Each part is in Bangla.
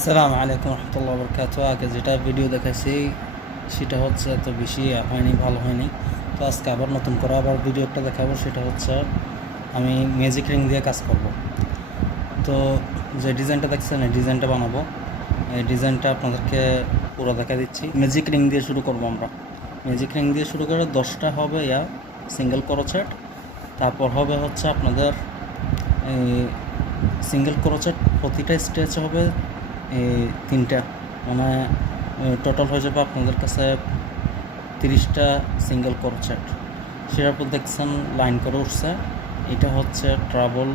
আসসালামু আলাইকুম রহমতুল্লাহ বরকাত। আগে যেটা ভিডিও দেখাইছি সেটা হচ্ছে এত বেশি হয়নি, ভালো হয়নি। তো আজকে আবার নতুন করে আবার ভিডিওটা দেখাবো। সেটা হচ্ছে আমি ম্যাজিক রিং দিয়ে কাজ করব। তো যে ডিজাইনটা দেখছেন এই ডিজাইনটা বানাবো। এই ডিজাইনটা আপনাদেরকে পুরো দেখা দিচ্ছি। ম্যাজিক রিং দিয়ে শুরু করব আমরা। ম্যাজিক রিং দিয়ে শুরু করে 10টা হবে সিঙ্গেল ক্রোচেট। তারপর হবে হচ্ছে আপনাদের এই সিঙ্গেল ক্রোচেট প্রতিটা স্টেচ হবে এই 3টা, মানে টোটাল হয়ে যাবে আপনাদের কাছে 30টা সিঙ্গেল ক্রোচেট। সেটার পর দেখছেন লাইন করে উঠছে, এটা হচ্ছে ট্রাবল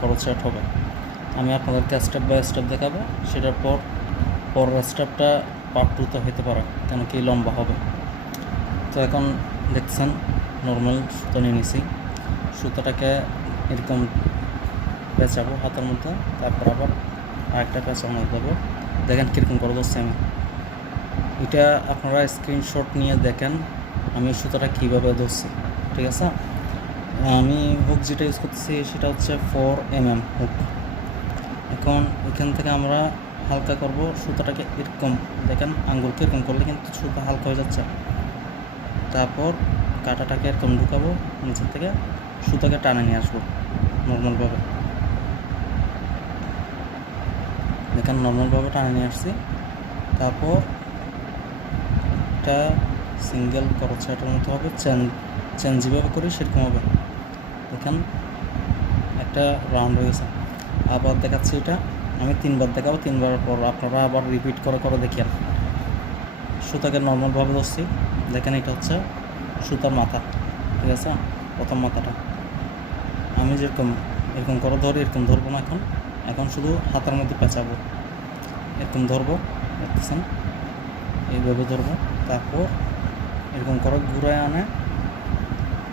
ক্রোচেট হবে। আমি আপনাদেরকে স্টেপ বাই স্টেপ দেখাবো। সেটার পর পরের স্টেপটা পার্ট 2তে হতে পারে, কেন কি লম্বা হবে। তো এখন দেখছেন নর্মাল সুতো নিয়ে নিছি। সুতোটাকে এরকম পেঁচাবো হাতের মধ্যে, তারপর আবার আরেকটা পেঁচানো দেবো। দেখেন কীরকম করে ধরছি আমি। এটা আপনারা স্ক্রিনশট নিয়ে দেখেন আমি সুতোটা কীভাবে ধরছি, ঠিক আছে। আমি হুক যেটা ইউজ করতেছি সেটা হচ্ছে 4mm হুক। এখন এখান থেকে আমরা হালকা করব সুতোটাকে, এরকম দেখেন আঙ্গুলকে এরকম করলে কিন্তু সুতো হালকা হয়ে যাচ্ছে। তারপর কাঁটাটাকে এরকম ঢুকাবো, নিচের থেকে সুতোকে টানে নিয়ে আসবো নর্মালভাবে। দেখেন নর্মালভাবে টানে নিয়ে আসছি। তারপর একটা সিঙ্গেল ক্রোচেটের মতো হবে, চেন যেভাবে করি সেরকম হবে। দেখেন একটা রাউন্ড হয়ে গেছে। আবার দেখাচ্ছি, এটা আমি 3বার দেখাবো, 3বার পর আপনারা আবার রিপিট করে করে দেখিয়েন। সুতাকে নর্মালভাবে ধরছি। দেখেন এটা হচ্ছে সুতার মাথা, ঠিক আছে, প্রথম মাথাটা। আমি যেরকম এরকম করে ধরি, এরকম ধরবো না। এখন শুধু হাতের মধ্যে পেঁচাবো, এরকম ধরবো, দেখতেছেন এইভাবে ধরবো। তারপর এরকম করে ঘুরায় আনে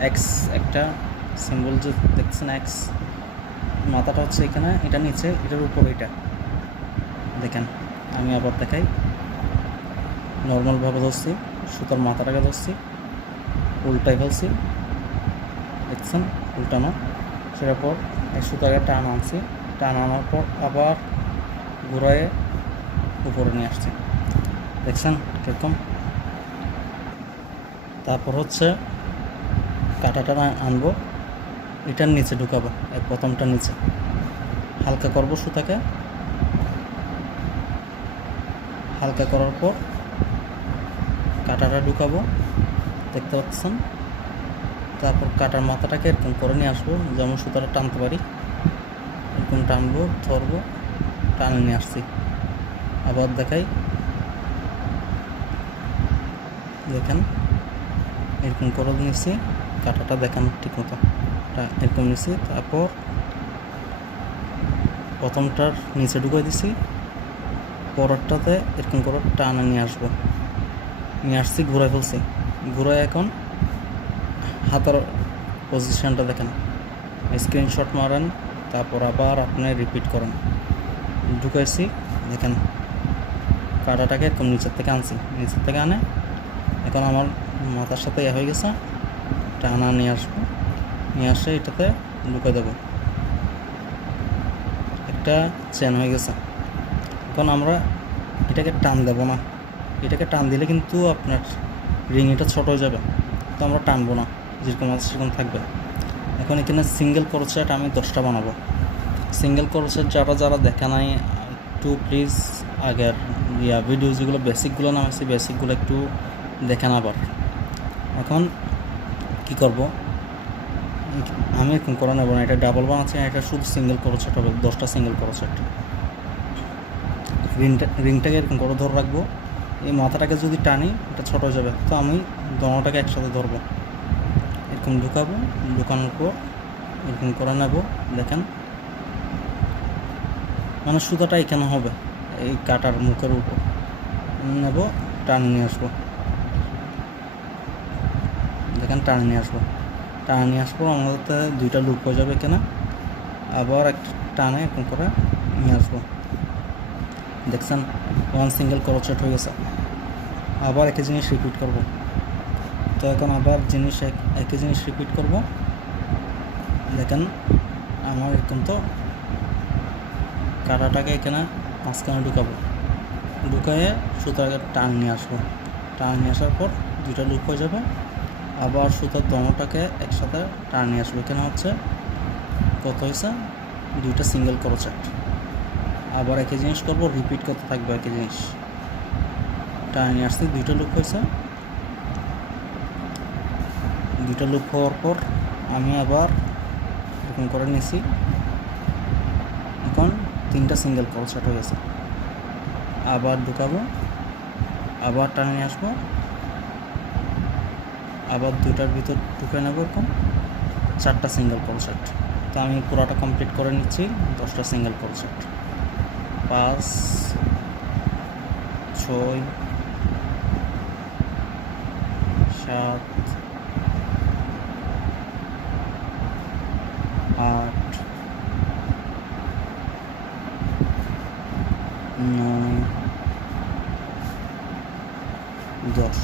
এক্স, একটা সিম্বল যে দেখছেন এক্স, মাথাটা হচ্ছে এখানে, এটা নিচে, এটার উপর এটা। দেখেন আমি আবার দেখাই, নর্মালভাবে ধরছি, সুতার মাথাটাকে ধরছি, উল্টাই ফেলছি, দেখছেন উল্টানো। সেটার পর এই সুতাকে টান আনছি, টান আনার পর আবার ঘুরায় উপরে নিয়ে আসছি, দেখছেন কীরকম। তারপর হচ্ছে কাঁটাটা আনবো, এটার নিচে ঢুকাবো, এই প্রথমটার নিচে হালকা করবো সুতাকে। হালকা করার পর কাঁটাটা ঢুকাবো, দেখতে পাচ্ছেন। তারপর কাঁটার মাথাটাকে এরকম করে নিয়ে আসবো, যেমন সুতাটা টানতে পারি, এরকম টানবো, ধরবো, টানে নিয়ে আসছি। আবার দেখাই, দেখেন এরকম করে নিয়েছি, কাঁটাটা দেখেন ঠিক মতো এরকম নিয়েছি। তারপর প্রথমটার নিচে ঢুকিয়ে দিছি, পরেরটাতে এরকম করে টানে নিয়ে আসবো, নিয়ে আসছি, ঘুরাই ফেলছি। ঘুরাই এখন হাতের পজিশনটা দেখেন, স্ক্রিনশট মারেন, তারপর আবার আপনি রিপিট করেন। ঢুকাইছি, দেখেন কাঁটাটাকে এরকম নিচের থেকে আনছি, নিচের থেকে আনে এখন আমার মাথার সাথে হয়ে গেছে। টানা নিয়ে আসবো, নিয়ে আসে এটাতে ঢুকে দেবো, একটা চেন হয়ে গেছে। এখন আমরা এটাকে টান দেবো না, এটাকে টান দিলে কিন্তু আপনার রিং এটা ছোট হয়ে যাবে। তো আমরা টানবো না, যেরকম আছে সেরকম থাকবে। এখন এখানে সিঙ্গেল ক্রোচেট আমি 10টা বানাবো। সিঙ্গেল ক্রোচেট যারা দেখে নাই, একটু প্লিজ আগের ভিডিও যেগুলো বেসিকগুলো নামাইছি, বেসিকগুলো একটু দেখেন আবার। এখন কি করব, আমি এরকম করে নেবো না, এটা ডাবল বানাচ্ছি, এটা শুধু সিঙ্গেল ক্রোচেট হবে, 10টা সিঙ্গেল ক্রোচেট। রিংটাকে এরকম করে ধরে রাখবো, এই মাথাটাকে যদি টানি এটা ছোট হয়ে যাবে। তো আমি দোনোটাকে একসাথে ধরবো, এরকম ঢুকাবো, ঢুকানোর পর এরকম করে নেব। দেখেন মানে সুতাটা এখানে হবে, এই কাটার মুখের উপর নেব, টান নিয়ে আসবো। দেখেন টানে নিয়ে আসবো, টানে নিয়ে আসবো, আমাদের 2টা লুপ হয়ে যাবে এখানে। আবার একটা টানে এরকম করে নিয়ে আসবো, দেখছেন 1 সিঙ্গেল ক্রোচেট হয়ে গেছে। আবার একই জিনিস রিপিট করব। তো এখন আবার একই জিনিস রিপিট করব। দেখেন আমার এরকম তো কাঁটাটাকে এখানে মাঝখানে ঢুকাবো, ঢুকায়ে সুতাকে টান নিয়ে আসবো, টান নিয়ে আসার পর দুইটা লুপ হয়ে যাবে। আবার সুতার দমটাকে একসাথে টান নিয়ে আসবো। এখানে হচ্ছে কত হয়েছে, দুইটা সিঙ্গেল ক্রোচেট। আবার একই জিনিস করবো, রিপিট করতে থাকবো একই জিনিস। টান নিয়ে আসতে দুইটা লুপ হয়েছে, দুইটা লুপ হওয়ার পর আমি আবার এরকম করে নিছি। এখন তিনটা সিঙ্গেল ক্রোচেট হয়ে গেছে। আবার ঢুকাবো, আবার টানে নিয়ে আসবো, আবার দুইটার ভিতর ঢুকে নেব। এরকম 4টা সিঙ্গেল ক্রোচেট। তো আমি পুরোটা কমপ্লিট করে নিচ্ছি। 10টা সিঙ্গেল ক্রোচেট, 5, 6, 7, 8, 9, 10।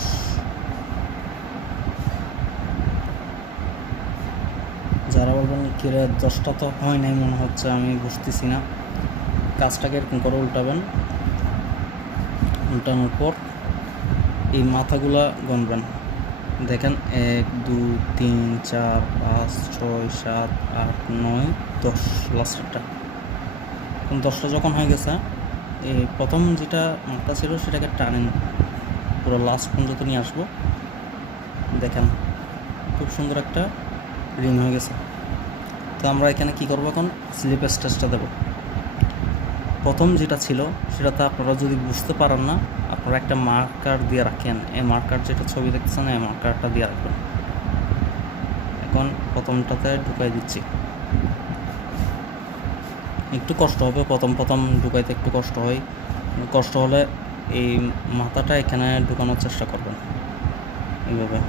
যারা বলবেন কিরে 10টা তো হয় নাই মনে হচ্ছে, আমি বুঝতেছি না। কাজটাকে এরকম করে উল্টাবেন, উল্টানোর পর এই মাথাগুলা গণবেন। দেখেন 1, 2, 3, 4, 5, 6, 7, 8, 9, 10, লাস্টেরটা। 10টা যখন হয়ে গেছে, এই প্রথম যেটা মাথা ছিল সেটাকে টানেন পুরো লাস্ট পর্যন্ত নিয়ে আসবো। দেখেন খুব সুন্দর একটা রিং হয়ে গেছে। তো আমরা এখানে কি করবো, এখন স্লিপ স্টেচটা দেবো। প্রথম যেটা ছিল সেটাতে আপনারা যদি বুঝতে পারেন না, আপনারা একটা মার্কার দিয়ে রাখেন। এই মার্কার যেটা ছবি দেখতেছেন, এই মার্কারটা দিয়ে রাখবেন। এখন প্রথমটাতে ঢুকাই দিচ্ছি। একটু কষ্ট হবে, প্রথম ঢুকাইতে একটু কষ্ট হয়। কষ্ট হলে এই মাথাটা এখানে ঢুকানোর চেষ্টা করবেন এইভাবে।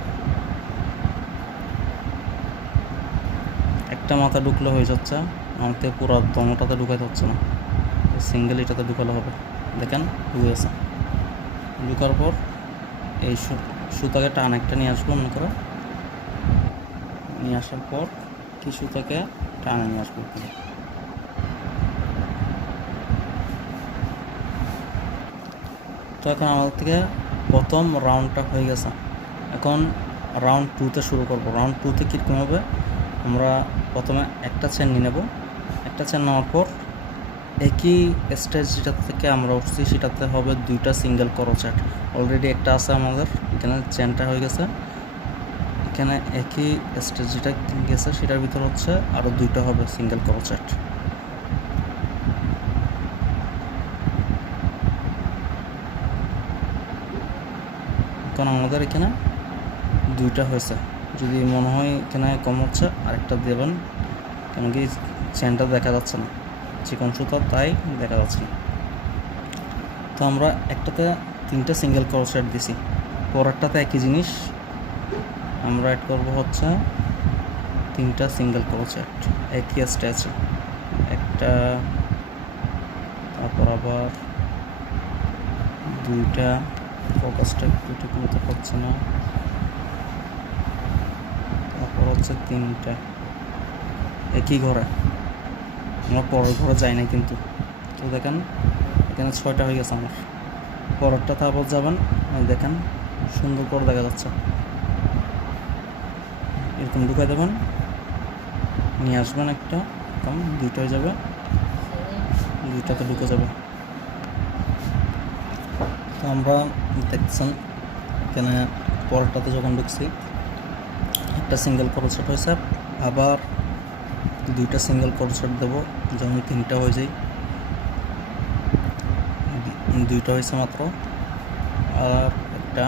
একটা মাথা ঢুকলে হয়ে যাচ্ছে, আমাকে পুরো দমটাতে ঢুকাইতে হচ্ছে না, সিঙ্গেল এটাতে ঢুকালে হবে। দেখেন ঢুকে গেছে। ঢুকার পর এই সুতাকে টান একটা নিয়ে আসবো, মনে করো নিয়ে আসার পর কি সুতাকে টানে নিয়ে আসবো। তো এখন আমাদের থেকে প্রথম রাউন্ডটা হয়ে গেছে। এখন রাউন্ড 2তে শুরু করব। রাউন্ড 2তে কীরকম হবে, আমরা প্রথমে একটা চেন নিয়ে নেব। একটা চেন নেওয়ার পর একই স্টেজ যেটা থেকে আমরা উঠছি সেটাতে হবে 2টা সিঙ্গেল ক্রোচেট। অলরেডি একটা আছে আমাদের, এখানে চেনটা হয়ে গেছে। এখানে একই স্টেজ যেটা গেছে সেটার ভিতর হচ্ছে আরও 2টা হবে সিঙ্গেল ক্রোচেট। কারণ আমাদের এখানে 2টা হয়েছে। যদি মনে হয় এখানে কম হচ্ছে আরেকটা দেবেন, কেন কি চেনটা দেখা যাচ্ছে না, চিকন সুতা তাই দেখা যাচ্ছে না। তো আমরা একটাতে 3টা সিঙ্গেল ক্রোচেট দিছি, পরেরটাতে একই জিনিস আমরা অ্যাড করবো হচ্ছে 3টা সিঙ্গেল ক্রোচেট একই স্টেজে। একটা, তারপর আবার 2টা, ফোকাসটা একটু ঠিক মতো পাচ্ছে না, তারপর হচ্ছে 3টা একই ঘরে। আমরা পরের ঘরে যাই না কিন্তু। তো দেখেন এখানে 6টা হয়ে গেছে আমার। পরেরটা তারপর যাবেন, দেখেন সুন্দর করে দেখা যাচ্ছে। এরকম ঢুকাই দেবেন, নিয়ে আসবেন একটা, কম 2টা হয়ে যাবে, 2টাতে ঢুকে যাবে। তো আমরা দেখছেন এখানে পরেরটাতে যখন ঢুকছি একটা সিঙ্গেল ক্রোচেট হয়েছে, আবার 2টা সিঙ্গেল ক্রোচেট দেবো, যেমন 3টা হয়ে যায়। 2টা হয়েছে মাত্র, আর একটা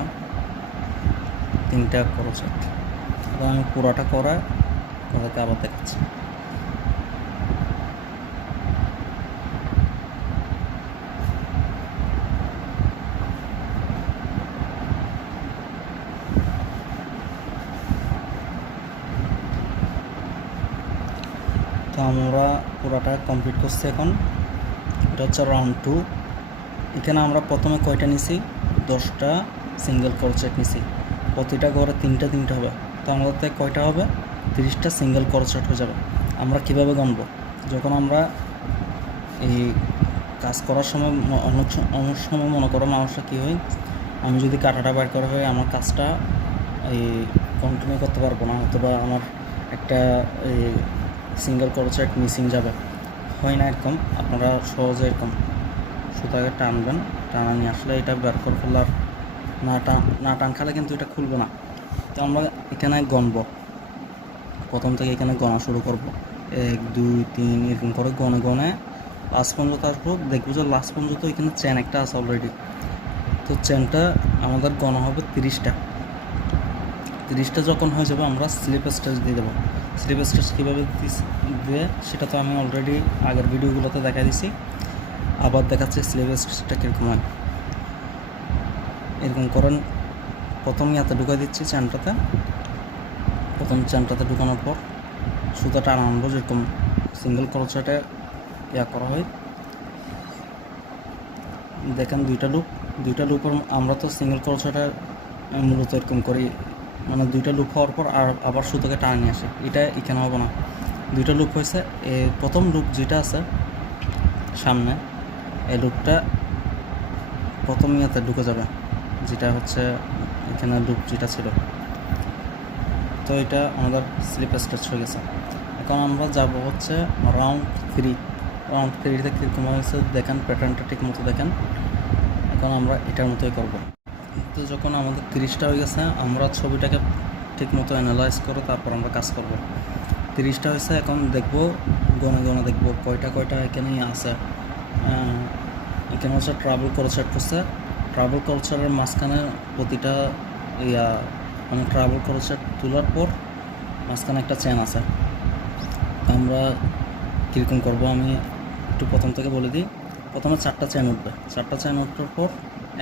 3টা ক্রোচেট। তো আমি পুরোটা করে তাদেরকে আবার দেখাচ্ছি। তো আমরা পুরোটা কমপ্লিট করছি। এখন এটা হচ্ছে রাউন্ড 2। এখানে আমরা প্রথমে কয়টা নিছি, 10টা সিঙ্গেল ক্রোচেট নিছি। প্রতিটা ঘরে 3টা 3টা হবে। তো আমাদের থেকে কয়টা হবে, 30টা সিঙ্গেল ক্রোচেট হয়ে যাবে। আমরা কিভাবে গণব, যখন আমরা এই কাজ করার সময় অনেক সময় মনে করো মানুষটা কী হয়, আমি যদি কাঁটাটা বের করা হয় আমার কাজটা এই কন্টিনিউ করতে পারবো না, অথবা আমার একটা সিঙ্গেল ক্রোচেট মিসিং যাবে, হয় না এরকম। আপনারা সহজে এরকম সুতাকে টানবেন, টানা নিয়ে আসলে এটা বের করে ফেললে আর না টান খালে কিন্তু এটা খুলবে না। তো আমরা এখানে গণব, প্রথম থেকে এখানে গণা শুরু করব, 1 2 3 এরকম করে গনে গনে লাস্ট পর্যন্ত আসবো। দেখবো যে লাস্ট পর্যন্ত এখানে চেন একটা আছে অলরেডি। তো চেনটা আমাদের গণা হবে 30টা যখন হয়ে যাবে আমরা স্লিপ স্টিচ দিয়ে দেবো। স্লিপ স্টিচ কীভাবে দিয়ে সেটা তো আমি অলরেডি আগের ভিডিওগুলোতে দেখা দিছি, আবার দেখাচ্ছি স্লিপ স্টিচটা কীরকম হয়। এরকম করেন, প্রথম ইয়াতে ঢুকাই দিচ্ছি চেনটাতে, প্রথম চেনটাতে ঢুকানোর পর সুতাটা আনবো, যেরকম সিঙ্গেল ক্রোচেটে ইয়া করা হয়। দেখেন দুইটা লুপের আমরা তো সিঙ্গেল ক্রোচেটে মূলত এরকম করি, মানে 2টা লুপ হওয়ার পর আর আবার সুতোকে টানে নিয়ে আসে, এটা এখানে হবে না। 2টা লুপ হয়েছে, প্রথম লুপ যেটা আছে সামনে, এই লুপটা প্রথম ইয়াতে ঢুকে যাবে, যেটা হচ্ছে এখানে লুপ যেটা ছিল। তো এটা আমাদের স্লিপ স্টিচ হয়ে গেছে। এখন আমরা যাব হচ্ছে রাউন্ড 3তে কীরকম হয়েছে দেখেন, প্যাটার্নটা ঠিক মতো দেখেন। এখন আমরা এটার মতোই করব। তো যখন আমাদের 30টা হয়ে গেছে, আমরা ছবিটাকে ঠিক মতো অ্যানালাইজ করে তারপর আমরা কাজ করব। 30টা হয়েছে, এখন দেখব গনে গনে দেখব কয়টা এখানে আছে। এখানে হচ্ছে ট্রাভেল ক্রোচেট করছে, ট্রাভেল ক্রোচেটের মাঝখানে প্রতিটা মানে ট্রাভেল ক্রোচেট তোলার পর মাঝখানে একটা চেন আছে। আমরা কীরকম করব আমি একটু প্রথম থেকে বলে দিই। প্রথমে 4টা চেন উঠবে, 4টা চেন ওঠার পর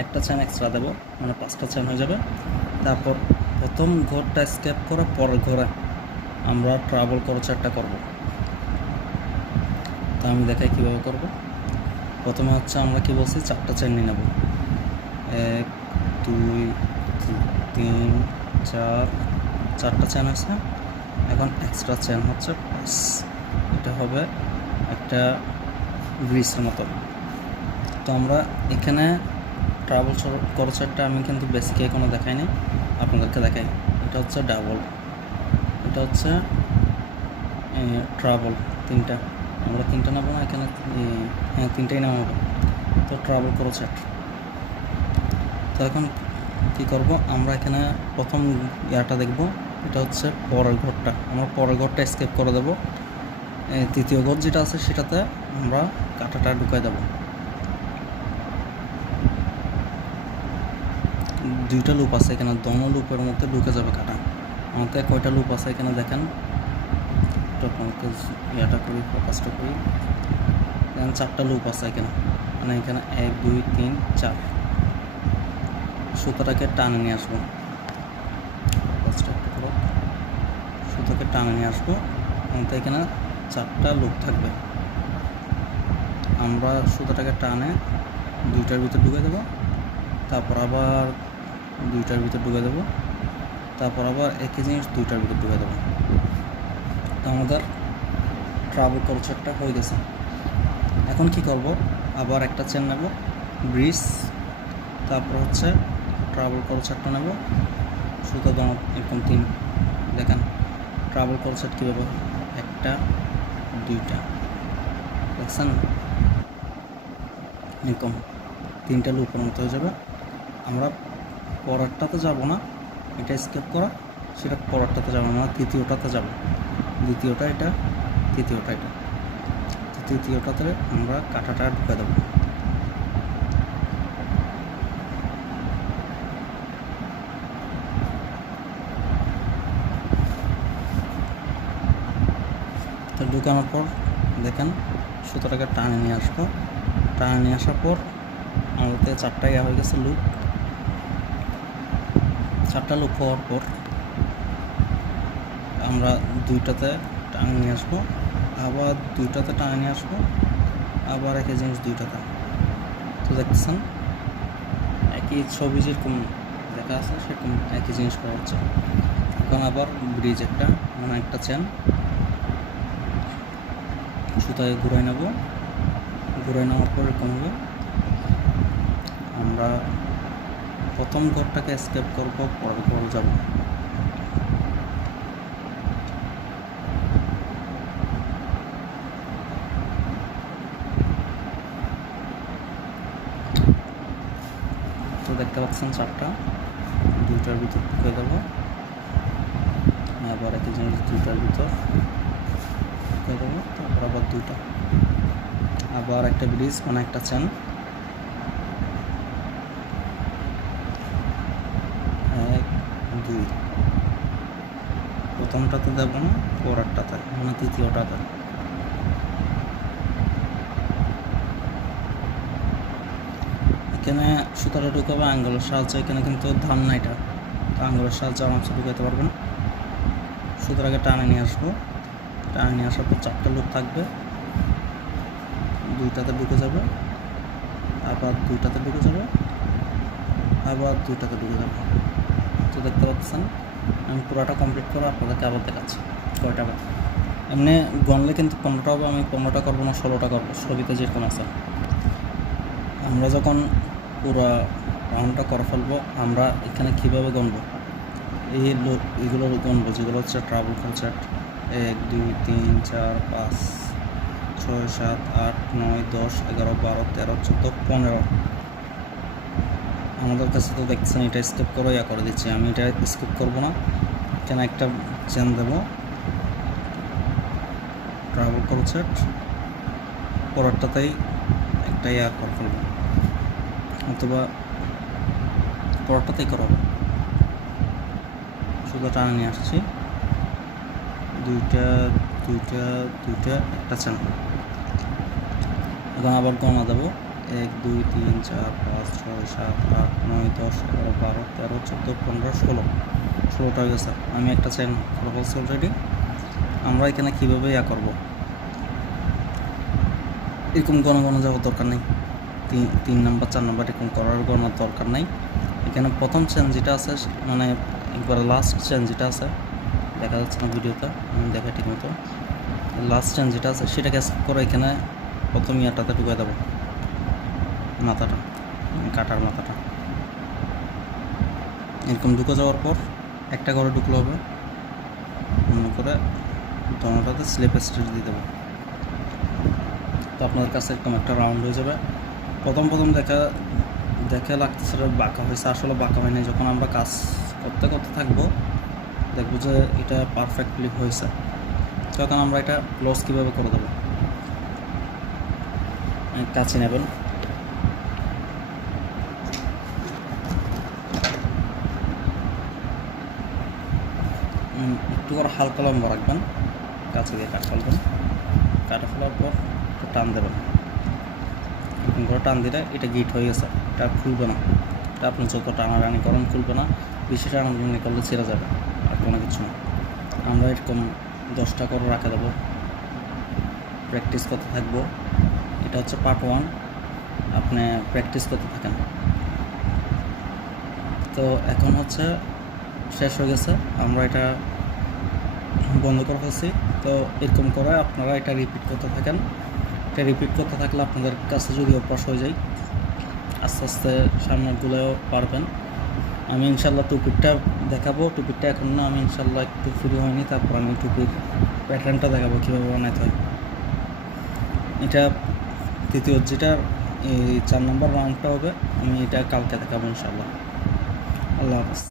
একটা চেন এক্সট্রা দেবো, মানে 5টা চেন হয়ে যাবে। তারপর প্রথম ঘরটা স্কেপ করে পরের ঘরে আমরা ট্রাভেল ক্রোচেটটা করব। তো আমি দেখাই কীভাবে করব। প্রথমে হচ্ছে আমরা কি বলছি, 4টা চেন নিয়ে নেব, 1 2 3 4, 4টা চেন আছে। এখন এক্সট্রা চেন হচ্ছে 5, এটা হবে একটা ব্রিজের মতো। তো আমরা এখানে ট্রাভেল ক্রোচেটটা আমি কিন্তু বেসিকে এখনো দেখাইনি, আপনাদেরকে দেখাই। এটা হচ্ছে ডাবল, এটা হচ্ছে ট্রাভেল। 3টা, আমরা 3টা নেবো না এখানে, হ্যাঁ 3টাই নেওয়া হবে। তো ট্রাভেল ক্রোচেট। তো এখন কী করব, আমরা এখানে প্রথম ইয়াটা দেখব, এটা হচ্ছে পরের ঘরটা, আমরা পরের ঘরটা স্কেপ করে দেবো। তৃতীয় ঘর যেটা আছে সেটাতে আমরা কাঁটাটা ঢুকাই দেবো। 2টা লুপ আছে এখানে, দোনো লুপের মধ্যে ঢুকে যাবে কাঁটা। আমাদের কয়টা লুপ আছে এখানে দেখেন, আপনাকে ইয়াটা করি, ফোকাসটা করি। দেখেন 4টা লুপ আছে এখানে, মানে এখানে 1 2 3 4। সুতোটাকে টানে নিয়ে আসবো, সুতোকে টানে নিয়ে আসবো। আমাদের এখানে 4টা লুপ থাকবে, আমরা সুতোটাকে টানে 2টার ভিতর ঢুকে দেবো, তারপর আবার 2টার ভিতর ঢুকে দেবো, তারপর আবার একই জিনিস 2টার ভিতর ঢুকে দেবো। তো আমাদের ট্রাভেল ক্রোচেটটা হয়ে গেছে। এখন কি করব, আবার একটা চেন নেব, ব্রিজ, তারপর হচ্ছে ট্রাভেল ক্রোচেটটা নেব, সুতো দাও এরকম 3। দেখেন ট্রাভেল ক্রোচেট কীভাবে, 1টা 2টা, দেখছেন এরকম 3টা লুপের মতো হয়ে যাবে। আমরা পরেরটাতে যাব না, এটা স্কেপ করা, সেটা পরেরটাতে যাবো না, তৃতীয়টাতে যাব। দ্বিতীয়টা এটা, তৃতীয়টা এটা, তৃতীয়টাতে আমরা কাঁটাটা ঢুকে দেবো। তো ঢুকানোর পর দেখেন সুতোটাকে টানে নিয়ে আসবো, টানে নিয়ে আসার পর আমাদের 4টা ইয়া হয়ে গেছে লুপ। 4টা লুপ হওয়ার পর আমরা 2টাতে টানে নিয়ে আসবো, আবার 2টাতে টানে নিয়ে আসবো, আবার একই জিনিস 2টাতে। তো দেখতেছেন একই ছবি যেরকম দেখা আছে সেরকম একই জিনিস করা হচ্ছে। এখন আবার ব্রিজ একটা, মানে একটা চেন সুতায় ঘুরাই নেব, ঘুরে নেওয়ার পর এরকম হবে। আমরা প্রথম ঘরটাকে স্কেপ করবো, পরের ঘর যাব। তো দেখতে পাচ্ছেন 4টা, 2টার ভিতর ঢুকে দেবো, আবার একই জিনিস 2টার ভিতর ঢুকে দেবো, তারপর আবার 2টা, আবার একটা ব্রিজ মানে একটা চেন, 1 2, প্রথমটাতে দেবো না, পরেরটাতে মানে তৃতীয়টাতে। এখানে সুতাটা ঢুকাবে আঙ্গুলের সাহায্যে, এখানে কিন্তু ধান না, এটা তো আঙ্গুলের সাহায্যে আরামসে ঢুকাতে পারবেন। সুতরাং টানে নিয়ে আসবো, টানে নিয়ে আসার পর 4টা লুপ থাকবে, 2টাতে ঢুকে যাবে, আবার 2টাতে ঢুকে যাবে, আবার 2টাতে ঢুকে যাবে। তো দেখতে পাচ্ছেন আমি পুরোটা কমপ্লিট করে আপনাদেরকে আবার দেখাচ্ছি কয়টা হবে। এমনি গণলে কিন্তু 15টা হবে, আমি 15টা করবো না, 16টা করবো, ছবিতে যেরকম আছে। আমরা যখন পুরো রাউন্ডটা করে ফেলবো, আমরা এখানে কীভাবে গণবো, এইগুলো গণবো যেগুলো হচ্ছে ট্রাভেল কনসার্ট, 1 2 3 4 5 6 7 8 9 10 11 12 13 14 15। আমাদের কাছে তো দেখছেন এটা স্কিপ করে করে দিচ্ছি, আমি এটা স্কিপ করবো না। এখানে একটা চেন দেবো, ট্রাভেল কনসার্ট, পরেরটাতেই একটা করে ফেলবো, অথবা পরেরটাতেই করাবো। শুধু টানে নিয়ে আসছি, 2টা 2টা 2টা, একটা চেন। এখন আবার গণনা দেবো, 1 2 3 4 5 6 7 8 9 10 11 12 13 14 15 16, 16টা হয়ে গেছে। আমি একটা চেন করে ফেলছি অলরেডি। আমরা এখানে কীভাবে করবো, এরকম গণ যাওয়ার দরকার নেই, 3 নাম্বার 4 নাম্বার এরকম করার গণার দরকার নেই। এখানে প্রথম চেন যেটা আছে, মানে একবার লাস্ট চেন যেটা আছে, দেখা যাচ্ছে না ভিডিওতে, আমি দেখাই ঠিক মতো, লাস্ট চেন যেটা আছে সেটাকে স্কিপ করে এখানে প্রথম ইয়াটাতে ঢুকে দেবো, মাথাটা, কাটার মাথাটা। এরকম ঢুকে যাওয়ার পর একটা করে ঢুকলে হবে, অন্য করে দোনোটাতে স্লিপ স্টিচ দিয়ে দেবো। তো আপনাদের কাছে এরকম একটা রাউন্ড হয়ে যাবে। প্রথম দেখে লাগতেছে বাঁকা হয়েছে, আসলে বাঁকা হয়নি। যখন আমরা কাজ করতে থাকবো দেখবো যে এটা পারফেক্টলি হয়েছে। তখন আমরা এটা ক্লোজ কীভাবে করে দেবো, কাছে নেবেন, একটু করে হালকা লম্বা রাখবেন, কাছে দিয়ে কাট ফেলবেন, কাটা ফেলার পর টান দেবেন। এরকম করে টান দিলে এটা গিট হয়ে গেছে, এটা খুলবে না। এটা আপনি যত টানাটানি করেন খুলবে না, বেশি টানাটানি করলে ছেড়ে যাবে, আর কোনো কিছু না। আমরা এরকম 10টা করে রাখা দেবো, প্র্যাকটিস করতে থাকবো। এটা হচ্ছে পার্ট 1, আপনি প্র্যাকটিস করতে থাকেন। তো এখন হচ্ছে শেষ হয়ে গেছে, আমরা এটা বন্ধ করে ফেলছি। তো এরকম করে আপনারা এটা রিপিট করতে থাকেন। এটা রিপিট করতে থাকলে আপনাদের কাছে যদি অভ্যাস হয়ে যায়, আস্তে আস্তে সামনেরগুলোও পারবেন। আমি ইনশাল্লাহ টুপিরটা দেখাবো, টুপিরটা এখন না, আমি ইনশাল্লাহ একটু ফ্রি হয়নি, তারপর আমি টুপির প্যাটার্নটা দেখাবো কীভাবে বানাতে হয়। এটা তৃতীয় যেটা এই 4 নম্বর রাউন্ডটা হবে, আমি এটা কালকে দেখাবো ইনশাল্লাহ। আল্লাহ হাফেজ।